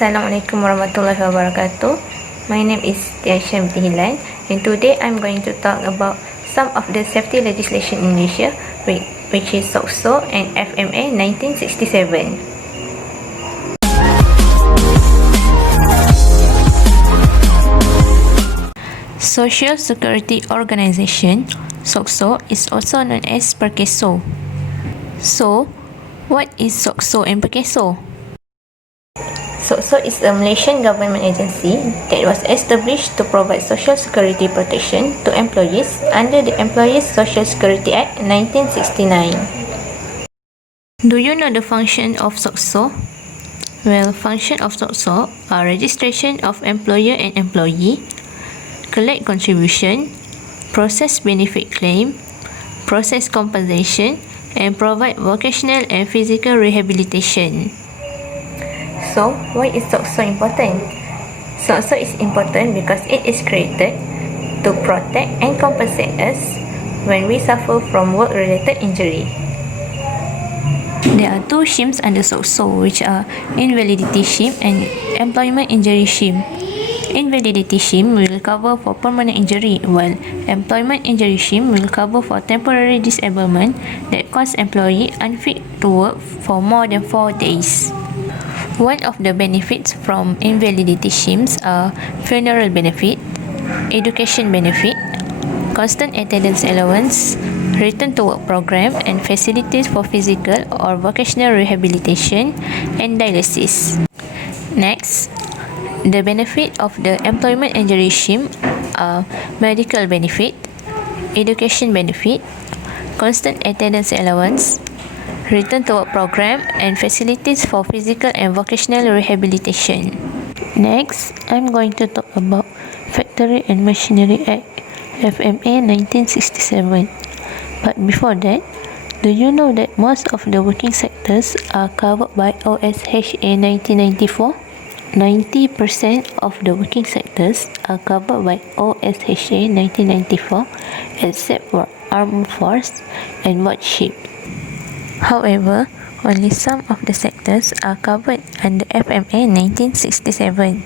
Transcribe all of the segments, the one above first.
Assalamualaikum warahmatullahi wabarakatuh. My name is Tiasha binti Hilal, and today I'm going to talk about some of the safety legislation in Malaysia, which is Socso and FMA 1967. Social Security Organisation, Socso, is also known as Perkeso. So, what is Socso and Perkeso? Socso is a Malaysian government agency that was established to provide social security protection to employees under the Employees Social Security Act 1969. Do you know the function of Socso? Well, function of Socso are registration of employer and employee, collect contribution, process benefit claim, process compensation, and provide vocational and physical rehabilitation. So, why is Socso important? Socso is important because it is created to protect and compensate us when we suffer from work-related injury. There are two schemes under Socso, which are Invalidity Scheme and Employment Injury Scheme. Invalidity Scheme will cover for permanent injury, while Employment Injury Scheme will cover for temporary disablement that cause employee unfit to work for more than 4 days. One of the benefits from invalidity schemes are funeral benefit, education benefit, constant attendance allowance, return to work program, and facilities for physical or vocational rehabilitation and dialysis. Next, the benefit of the employment injury scheme are medical benefit, education benefit, constant attendance allowance, return to work program, and facilities for physical and vocational rehabilitation. Next, I'm going to talk about Factory and Machinery Act FMA 1967. But before that, do you know that most of the working sectors are covered by OSHA 1994? 90% of the working sectors are covered by OSHA 1994 except for armed force and watchship. However, only some of the sectors are covered under FMA 1967.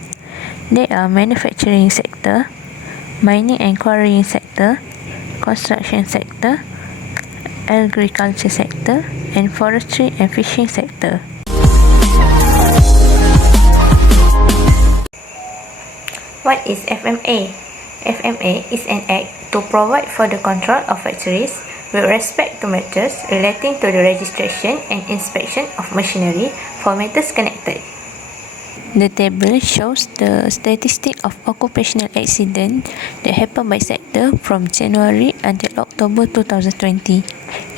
They are manufacturing sector, mining and quarrying sector, construction sector, agriculture sector, and forestry and fishing sector. What is FMA? FMA is an act to provide for the control of factories with respect to matters relating to the registration and inspection of machinery for matters connected. The table shows the statistic of occupational accident that happened by sector from January until October 2020.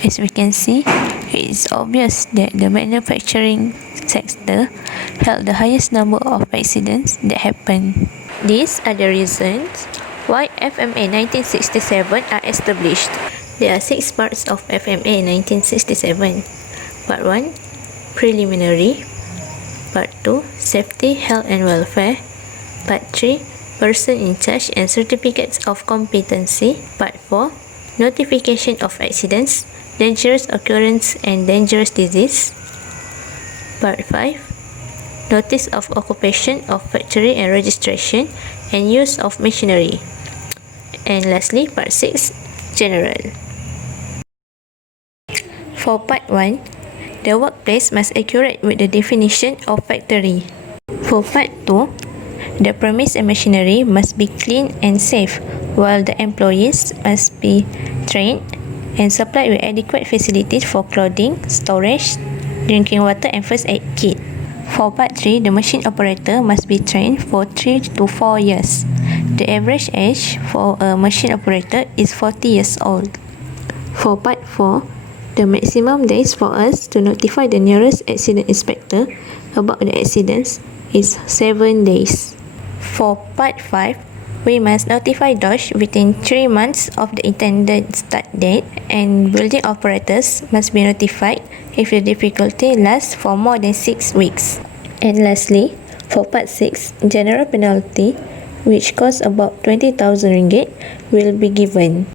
As we can see, it is obvious that the manufacturing sector held the highest number of accidents that happened. These are the reasons why FMA 1967 are established. There are 6 parts of FMA 1967. Part 1, Preliminary. Part 2, Safety, Health and Welfare. Part 3, Person in Charge and Certificates of Competency. Part 4, Notification of Accidents, Dangerous Occurrence and Dangerous Disease. Part 5, Notice of Occupation of Factory and Registration and Use of Machinery. And lastly, Part 6, General. For Part 1, the workplace must accurate with the definition of factory. For Part 2, the premise and machinery must be clean and safe, while the employees must be trained and supplied with adequate facilities for clothing, storage, drinking water, and first aid kit. For Part 3, the machine operator must be trained for 3 to 4 years. The average age for a machine operator is 40 years old. For Part 4, the maximum days for us to notify the nearest accident inspector about the accidents is 7 days. For Part 5, we must notify DOSH within 3 months of the intended start date, and building operators must be notified if the difficulty lasts for more than 6 weeks. And lastly, for Part 6, general penalty, which costs about 20,000 ringgit, will be given.